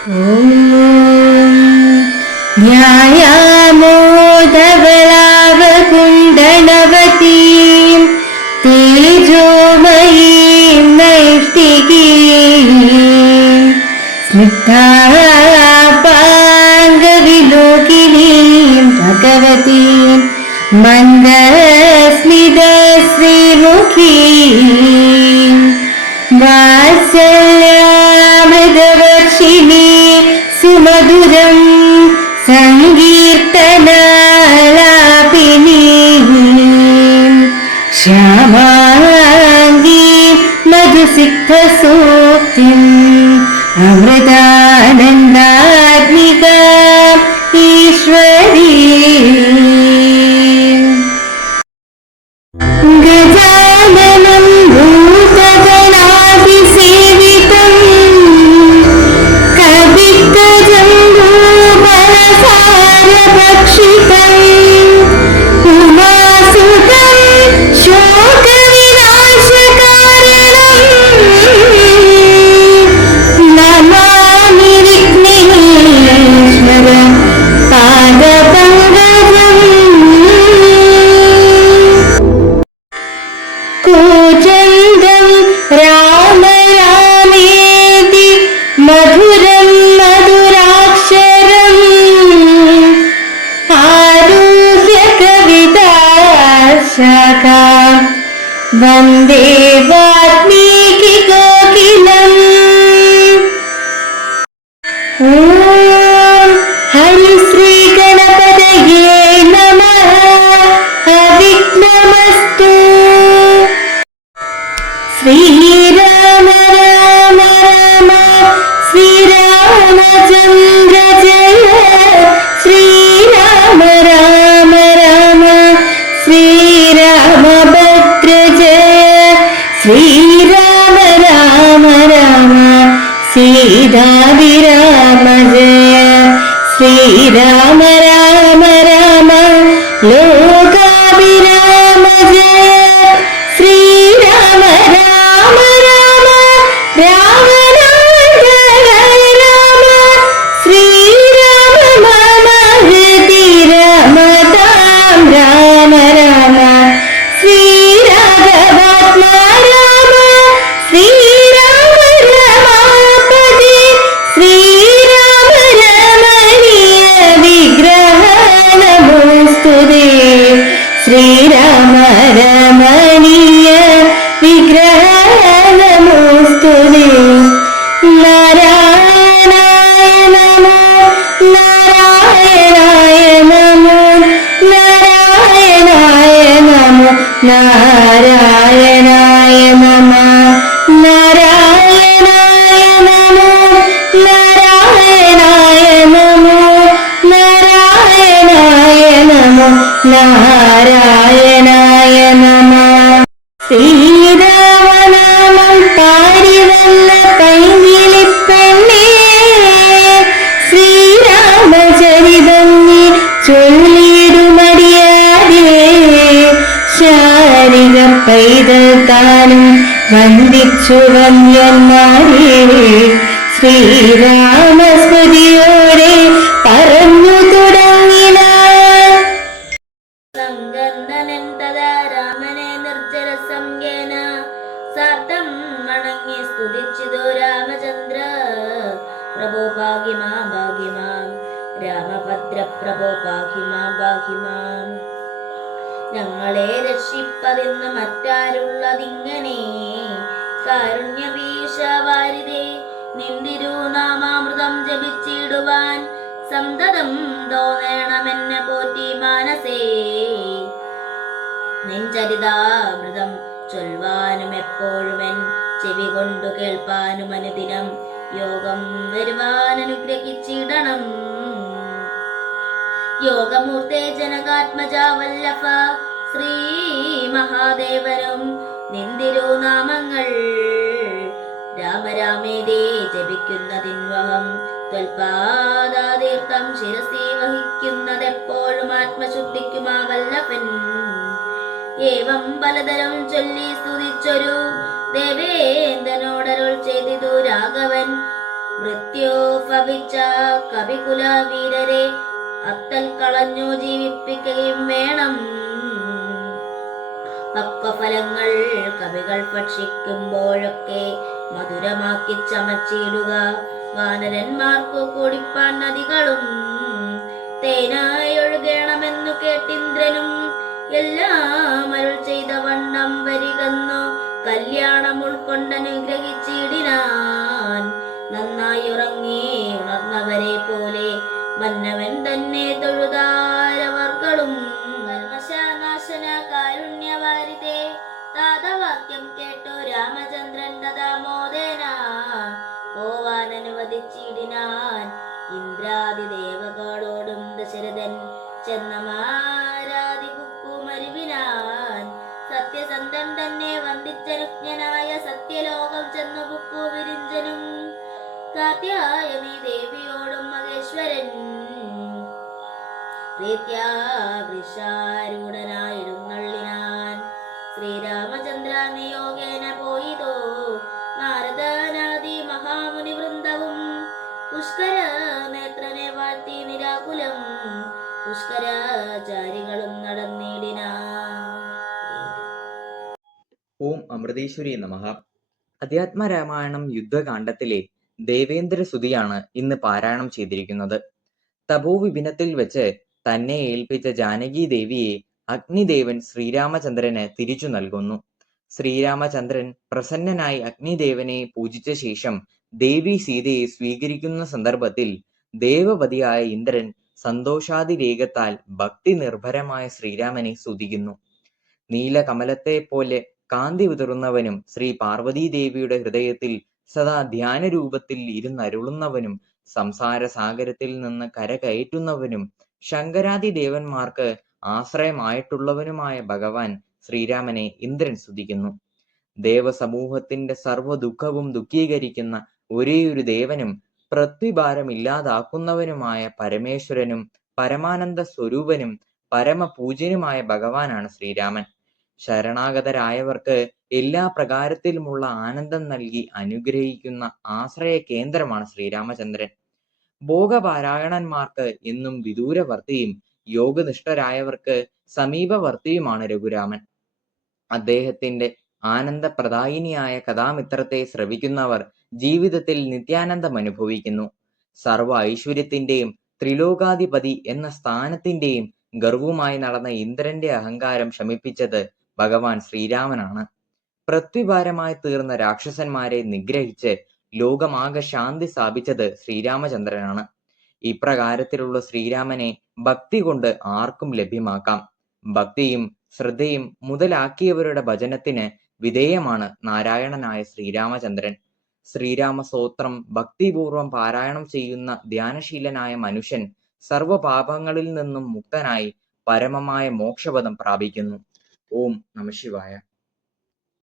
ന്യായമോദവളാവകുണ്ടളവതീം തേജോമയീം നൈഷ്ഠികീം സ്നിഗ്ധാപാംഗവിലോകിനീം ഭഗവതീം മന്ദസ്മിതശ്രീമുഖീം വാത്സല്യാമൃതവർഷിണീ സുമധുരം സങ്കീർത്തനാലാപിനീം ശ്യാമാംഗീം മധുസിക്തസൂക്തിം അമൃതാനന്ദാത്മികാം ഈശ്വരീം ഗജാനനം ഭൂതഗണാതിസേവിതം കവിത്തജംബൂഫലസാരഭക്ഷിതം ഉമാസുതം ശോകവിനാശകാരണം നമാമി വിഘ്നേശ്വര പാദപങ്കജം കൂജന്തം രാമ രാമേതി മധുരം മധുരാക്ഷരം ആരുഹ്യ കവിതാശാഖാം വന്ദേ വാൽമീകി കോകിലം. ഓം ഹരിശ്രീ ഗണപതയേ നമഃ. അവിഘ്നമസ്തു. ശ്രീരാമ രാമ രാമ ശ്രീരാമചന്ദ്ര ജയ. ശ്രീരാമ രാമ രാമ ശ്രീരാമഭദ്ര ജയ. ശ്രീരാമ രാമ രാമ സീതാഭിരാമ ജയ. ശ്രീരാമ രാമ രാമ ലോകാഭിരാമ ജയ. ശ്രീരാമ രാമ രാമ രാവണാന്തക രാമ. ശ്രീരാമ മമ ഹൃദി രമതാം രാമ രാമ. ശ്രീരാഘവാത്മാ രാമ. ശ്രീരാമ രമാപതി. ശ്രീരാമ രമണീയ വിഗ്രഹ നമോസ്തുതേ. ശ്രീരാമ രമണീയ വിഗ്രഹ നമോസ്തുതേ. നാരായണായ നമോ നാരായണായ നമോ നാരായണായ നമോ നാരായണായ നമ. നാരായണായ നമോ നാരായണായ നമോ നാരായണായ നമോ നാരായണായ നമ. ശ്രീരാമനാമം പാടി വന്ന പൈങ്കിളിപ്പെണ്ണേ, ശ്രീരാമചരിതം നീ ചൊല്ലിടുമടിയാതെ. ശാരിക പൈതൽ താനും വന്ദിച്ചു വന്യന്മാരെ ശ്രീരാമസ്മൃതിയോടെ പറഞ്ഞു തുടങ്ങിന. സംഗന്ധനൻ തഥാ രാമനെ നിർജ്ജര സംജ്ഞേന സാർത്ഥം വണങ്ങി സ്തുതിച്ചിതു രാമചന്ദ്ര. പ്രഭോ ഭാഗ്യമാം ഭാഗ്യമാം രാമഭദ്ര പ്രഭോ ഭാഗ്യമാം ഭാഗ്യമാം. ഞങ്ങളെ രക്ഷിപ്പതിന്ന് മറ്റാരുള്ളതിങ്ങനെ കാരുണ്യവീശവാരിതേ. നിന്തിരുനാമാമൃതം ജപിച്ചിടുവാൻ സന്തതം തോന്നണമെന്നെ പോറ്റി മാനസേ. നിൻചരിതാമൃതം ചൊൽവാനും എപ്പോഴുമെൻ ചെവി കൊണ്ടു കേൾപ്പാനും അനുദിനം യോഗം വരുവാൻ അനുഗ്രഹിച്ചിടണം. യോഗമൂർത്തേ ജനകാത്മജ വല്ലഭ ശ്രീ മഹാദേവനും നിന്തിരുനാമങ്ങൾ രാമരാമേതേ ജപിക്കുന്നതിൻവഹം ത്വൽപാദാതീർത്ഥം ശിരസി വഹിക്കുന്നതെപ്പോഴും ആത്മശുദ്ധിക്കുമാ വല്ലഭൻ. ഏവം പലതരം ചൊല്ലി സ്തുതിച്ചൊരു ദേവേന്ദ്രനോടരുൾ ചെയ്തിതു രാഘവൻ. മൃത്യു ഭവിച്ച കവികുല വീരരെ അത്തൽ കളഞ്ഞു ജീവിപ്പിക്കുകയും വേണം. പക്വഫലങ്ങൾ കവികൾ ഭക്ഷിക്കുമ്പോഴൊക്കെ മധുരമാക്കി ചമച്ചിടുക. വാനരന്മാർക്കു കുടിപ്പാൻ നദികളും തേനായി ഒഴുകണമെന്നു കേട്ടിന്ദ്രനും എല്ലാം അരുൾ ചെയ്ത വണ്ണം വരികന്നു കല്യാണം ഉൾക്കൊണ്ടനുഗ്രഹിച്ചിടിനാൻ. നന്നായി ഉറങ്ങി ഉണർന്നവരെ പോലെ മന്നവൻ തന്നെ തൊഴുതാരവർകളും. കൽമശനാശന കാരുണ്യവാരിതേ താതവാക്യം കേട്ടു രാമചന്ദ്രൻ തഥാമോദേന പോവാൻ അനുവദിച്ചിടിനാൻ. ഇന്ദ്രാദിദേവകളോടും ദശരഥൻ ചെന്നമാരാതി ബുക്കുമരുവിനാൻ. സത്യസന്ധൻ തന്നെ വന്ദിച്ചനുജ്ഞനായ സത്യലോകം ചെന്നു ബുക്കു വിരിഞ്ചനും. കാത്യായനി ദേവിയോടും മഹേശ്വരൻ പ്രീത്യാ വൃഷാരൂഢനായിരുന്നള്ളിനാൻ. ശ്രീരാമചന്ദ്ര നിയോഗേന പോയിതോ നാരദനാദി മഹാമുനി വൃന്ദവും. പുഷ്കര നേത്രനെ വാഴ്ത്തി നിരാകുലം പുഷ്കരാചാരികളും നടന്നിടിനാൻ. ഓം അമൃതേശ്വരി നമഃ. അധ്യാത്മരാമായണം യുദ്ധകാണ്ഡത്തിലെ ദേവേന്ദ്രസ്തുതിയാണ് ഇന്ന് പാരായണം ചെയ്തിരിക്കുന്നത്. തപോവിപിനത്തിൽ വെച്ച് തന്നെ ഏൽപ്പിച്ച ജാനകി ദേവിയെ അഗ്നിദേവൻ ശ്രീരാമചന്ദ്രന് തിരിച്ചു നൽകുന്നു. ശ്രീരാമചന്ദ്രൻ പ്രസന്നനായി അഗ്നിദേവനെ പൂജിച്ച ശേഷം ദേവി സീതയെ സ്വീകരിക്കുന്ന സന്ദർഭത്തിൽ ദേവപതിയായ ഇന്ദ്രൻ സന്തോഷാതിരേകത്താൽ ഭക്തി നിർഭരമായ ശ്രീരാമനെ സ്തുതിക്കുന്നു. നീലകമലത്തെ പോലെ കാന്തി വിതറുന്നവനും ശ്രീ പാർവതീദേവിയുടെ ഹൃദയത്തിൽ സദാ ധ്യാനരൂപത്തിൽ ഇരുന്നരുളുന്നവനും സംസാര സാഗരത്തിൽ നിന്ന് കരകയറ്റുന്നവനും ശങ്കരാദി ദേവന്മാർക്ക് ആശ്രയമായിട്ടുള്ളവനുമായ ഭഗവാൻ ശ്രീരാമനെ ഇന്ദ്രൻ സ്തുതിക്കുന്നു. ദേവസമൂഹത്തിന്റെ സർവ്വ ദുഃഖവും ദുഃഖീകരിക്കുന്ന ഒരേയൊരു ദേവനും പൃഥ്വിഭാരമില്ലാതാക്കുന്നവനുമായ പരമേശ്വരനും പരമാനന്ദ സ്വരൂപനും പരമപൂജ്യനുമായ ഭഗവാനാണ് ശ്രീരാമൻ. ശരണാഗതരായവർക്ക് എല്ലാ പ്രകാരത്തിലുമുള്ള ആനന്ദം നൽകി അനുഗ്രഹിക്കുന്ന ആശ്രയ കേന്ദ്രമാണ് ശ്രീരാമചന്ദ്രൻ. ഭോഗപാരായണന്മാർക്ക് എന്നും വിദൂരവർത്തിയും യോഗനിഷ്ഠരായവർക്ക് സമീപവർത്തിയുമാണ് രഘുരാമൻ. അദ്ദേഹത്തിന്റെ ആനന്ദപ്രദായിനിയായ കഥാമിത്രത്തെ ശ്രവിക്കുന്നവർ ജീവിതത്തിൽ നിത്യാനന്ദം അനുഭവിക്കുന്നു. സർവ ഐശ്വര്യത്തിന്റെയും ത്രിലോകാധിപതി എന്ന സ്ഥാനത്തിന്റെയും ഗർവുമായി നടന്ന ഇന്ദ്രന്റെ അഹങ്കാരം ശമിപ്പിച്ചത് ഭഗവാൻ ശ്രീരാമനാണ്. പൃഥ്വിഭാരമായി തീർന്ന രാക്ഷസന്മാരെ നിഗ്രഹിച്ച് ലോകമാകെ ശാന്തി സ്ഥാപിച്ചത് ശ്രീരാമചന്ദ്രനാണ്. ഇപ്രകാരത്തിലുള്ള ശ്രീരാമനെ ഭക്തി കൊണ്ട് ആർക്കും ലഭ്യമാക്കാം. ഭക്തിയും ശ്രദ്ധയും മുതലാക്കിയവരുടെ ഭജനത്തിന് വിധേയമാണ് നാരായണനായ ശ്രീരാമചന്ദ്രൻ. ശ്രീരാമ സ്തോത്രം ഭക്തിപൂർവം പാരായണം ചെയ്യുന്ന ധ്യാനശീലനായ മനുഷ്യൻ സർവപാപങ്ങളിൽ നിന്നും മുക്തനായി പരമമായ മോക്ഷപദം പ്രാപിക്കുന്നു. ഓം നമഃ ശിവായ.